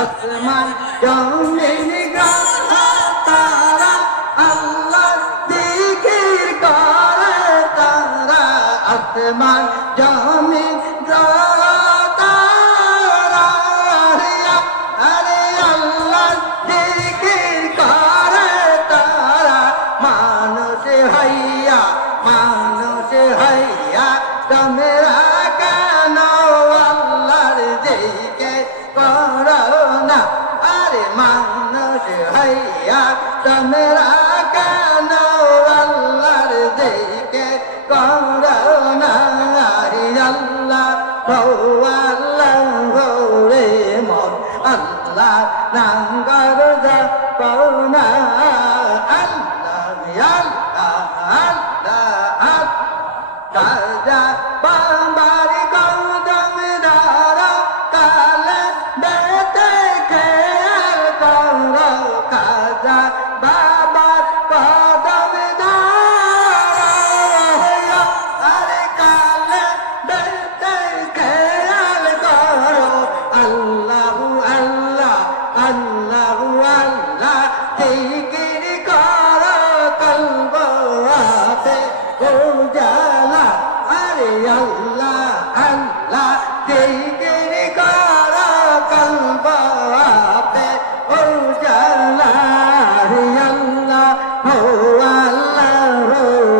আসমান জমিন গ্রহ তারা আল্লাহ জিকির করে তারা আসমান জমিন গ্রহ তারা আরে আল্লাহ জিকির করে তারা মানুষ হইয়া তোমরা কেন আল্লাহর জিকির করো না আরে মানুষ হইয়া তোমরা কেন আল্লাহর জিকির করো না আরে আল্লাহ রে মন আল্লাহ নাম করো যাও না আল্লাহ কাজা বাবার কদম ধরো কালে বেতে খেয়াল করো কাজা বাবার কদম ধরো আরে কালে বেতে খেয়াল করো আল্লাহু আল্লাহ আল্লাহু আল্লাহ জিকির করো কলবে উজালা আরে আল্লাহ আল্লাহ জিকির করো কলবে উজালা আরে আল্লাহ হো আল্লাহ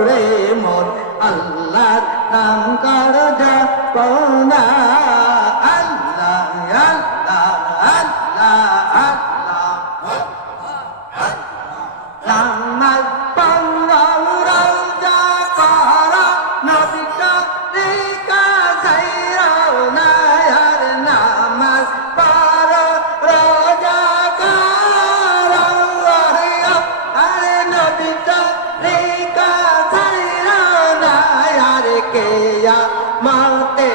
রে মন আল্লাহ নাম করো যাপনা আল্লাহ আল্লাহ আল্লাহ আল্লাহ নামাজ পড়ো রোজা করো নবী তরিকা ছাইরো না আর নামাজ পড়ো রোজা করো আরে নবী তরিকা ছাইরো না আর কিয়ামতে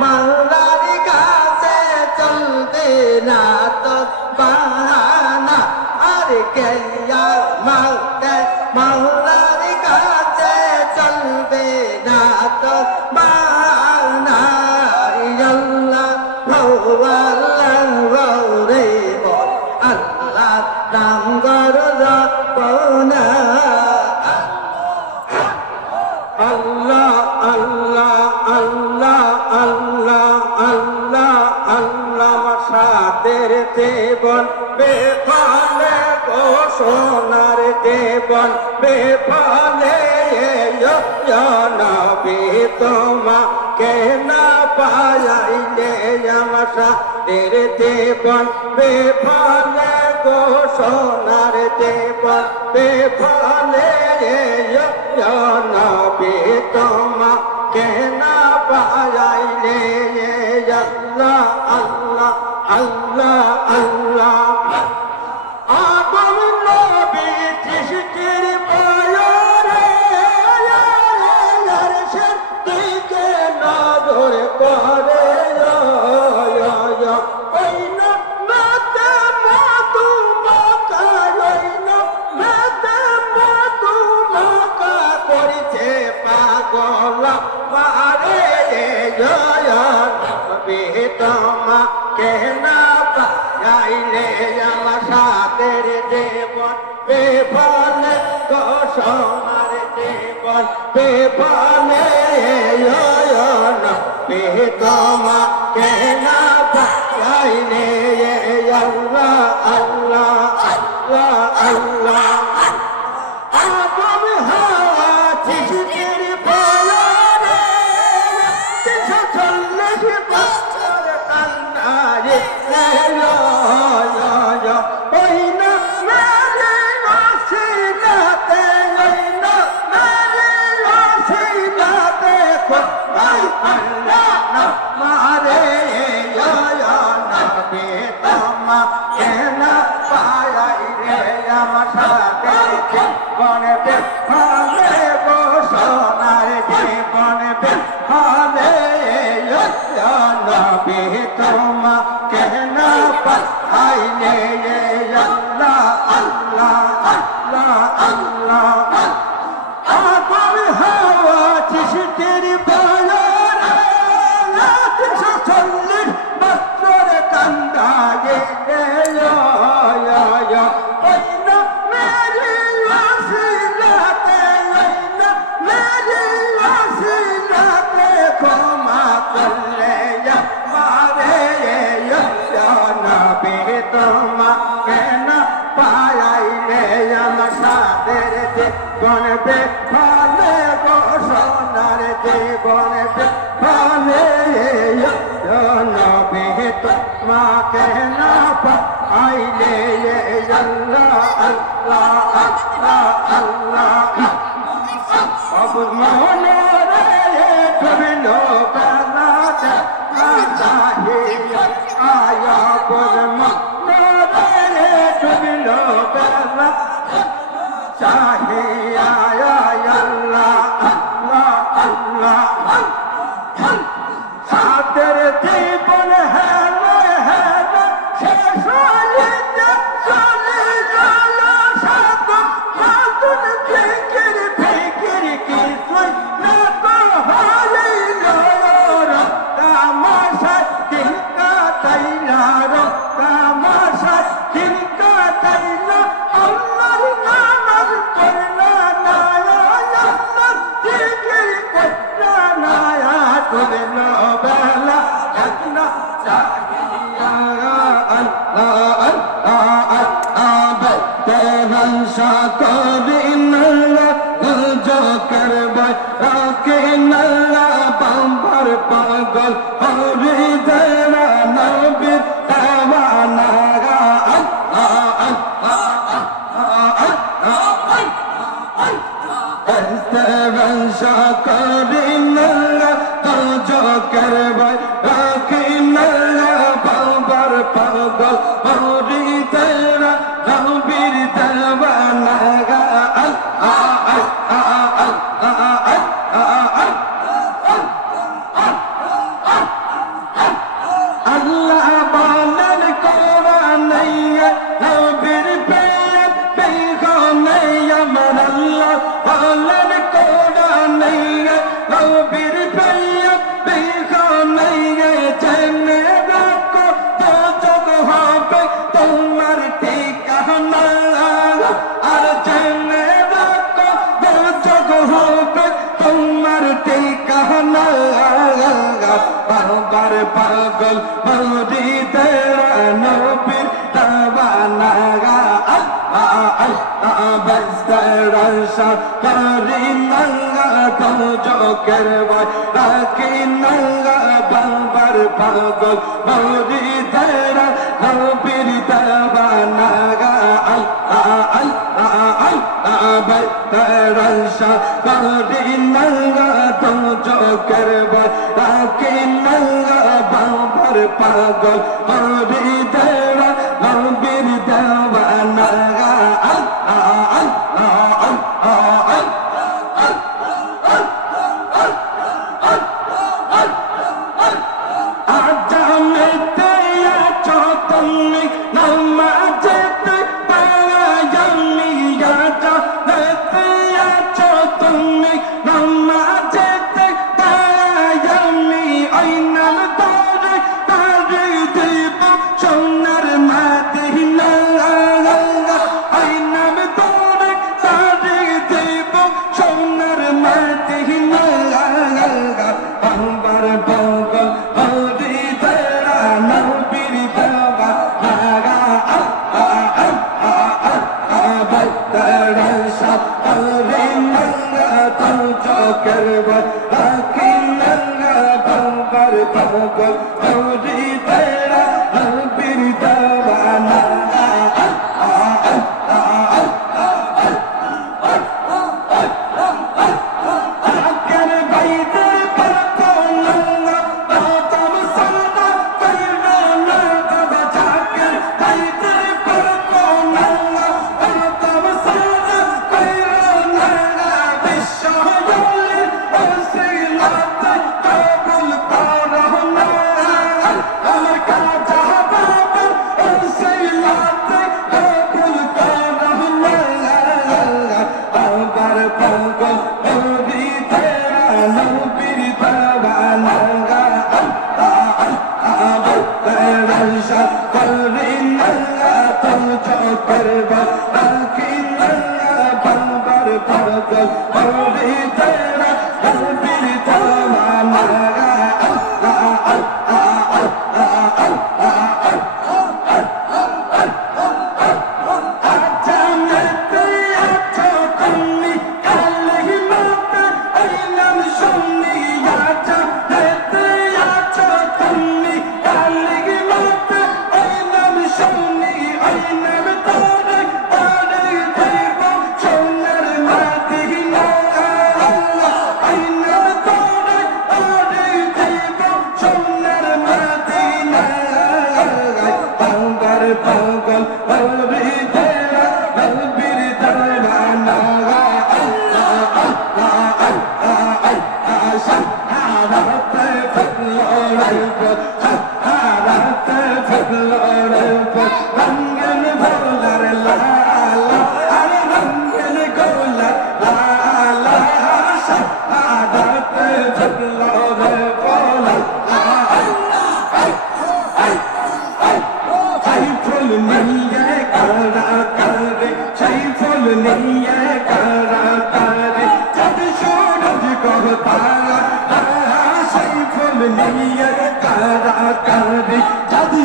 মাওলার কাছে চলবে না তো বাহানা আরে কিয়ামতে মাওলার কাছে চলবে না তো বাহানা আল্লাহ রে আল্লাহ নাম করো যাপনা আল্লাহ আল্লাহ আল্লাহ আল্লাহ আল্লাহ আল্লাহ সাদের দেবন বেফালে গো সোনার দেবন বেফালে নবী তোমাকে না পাইলে আমার সাদের দেবন বেফালে গো সোনার দেবন বেফালে নবী তোমাকে না পাইলে আল্লাহ আল্লাহ আল্লাহ আল্লাহ আপন নবী সৃষ্টির পায়রে আরশের দিকে নজর করে ওই নাতে মধুমাখা ওই নাতে মধুমাখা করিছে পাগল মারে নবী তোমাকে না পাইলে আমার সাদের জীবন বেফলে গো সোনার জীবন বেফলে নবী তোমাকে না পাইলে আল্লাহ আল্লাহ আল্লাহ আল্লাহ আপন হাওয়া সৃষ্টির পায়রে 340 বছর কান্নারে ওই না মেরে রসিলাতে ওই না মেরে রসিলাতে আল্লাহ না মারে নবী তোমাকে না পাইলে আমার সাথে জীবন বেফলে গো সোনার জীবন বেফলে নবী তোমাকে না পাইলে আল্লাহ আল্লাহ আল্লাহ আল্লাহ আপন হাওয়া সৃষ্টির পায়রে 340 বছর নবী তোমাকে না পাইলে আল্লাহ আল্লাহ আল্লাহ আল্লাহ মনে রে কবিল বেলাতে চাহিয়া আয়া পর মনে রে কবিল বেলা চাহিয়া আল্লাহ আল্লাহ আল্লাহ সাদের জীবন হেলে হেলে শেষ হয়ে চলে গেল সাত নতুন ফিকির ফিকির কিছুই না তো হইল তামাশা দিন কাটাইলা তামাশা দিন কাটাইলা আল্লাহর নামাজ পড়লা না আল্লাহর জিকির করলা না করল বেলা একনা চাহিয়া আল্লাহ আল্লাহ আল্লাহ তেরন শাকরিন জোকর বয় রাকে নল্লা বাম্বার পাগল হরি দেরা নবীর দেওয়ানা তেরন শাকরিন জোকর বয় রাকে নল্লা বাম্বার পাগল হরি দেরা নবীর দেওয়ানা আল্লাহ বলেন কোরআনে নবীর প্রেম পেগমে আমার আল্লাহ বলেন কোরআনে নবীর প্রেম পেগমে জেনে রাখো তো যোগ হবে তোমার ঠিকানা আর জেনে রাখো তো যোগ হবে তোমার ঠিকানা বাবার পাগল মরি তেরা নবীর দেওয়ানা বস্তরা শাকরি নঙ্গা তো জোকের বয় রাখি নঙ্গা বাবার পাগল মরি তেরা নবীর দেওয়ানা বস্তরা শাকরি নঙ্গা তো জোকের বয় রাখি নঙ্গা বাবার পাগল মরি তেরা নবীর দেওয়ানা আজামেতে আছো তুমি নামাজেতে পারায়ামি আজামেতে আছো তুমি নামাজেতে পারায়ামি ওই নাম ধরে তারে দেব সোনার মদিনা ওই নাম ধরে তারে দেব সোনার মদিনা বাবার পাগল হরি তেরা নবীর দেওয়ানা তেরা শাকরি নঙ্গা তো জোকের বয় রাখি নঙ্গা বাবার পাগল হরি তেরা নবীর দেওয়ানা আগের বাইদের পাতো নঙ্গা বাদাম সাদা কইরা না বাবা জাকের বাইদের পাতো নঙ্গা বাদাম সাদা কইরা না বিশ্বজলের ওসিলাতে কবুল করো না আমার কাজা বাবা ওসিলাতে কবুল করো না বাবার পাগল হরি তেরা নবীর দেওয়ানা তেরা শাকরি নঙ্গা তো জোকের বয় রাখি নঙ্গা বাবার পাগল হরি তেরা নবীর দেওয়ানা আজামেতে আছো তুমি কালিমাতে আইলাম শুনি আজামেতে আছো তুমি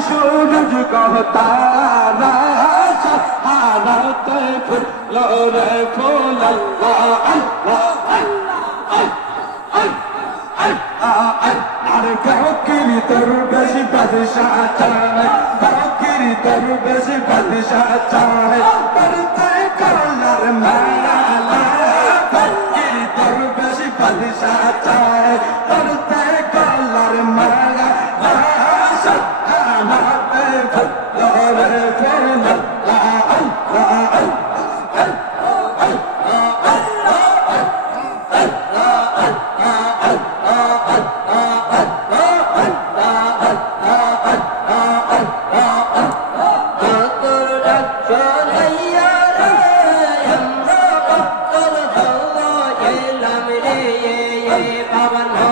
सूरज को तारा सहारते फूलो रे फूल अल्लाह আর কাউকির তোর বেশি বাদশাহ চায় কাউকির তোর বেশি বাদশাহ চায় করতে কলার মালা কাউকির তোর বেশি বাদশাহ চায় করতে কলার মালা আমাতে ফুলরে ফুল Baba,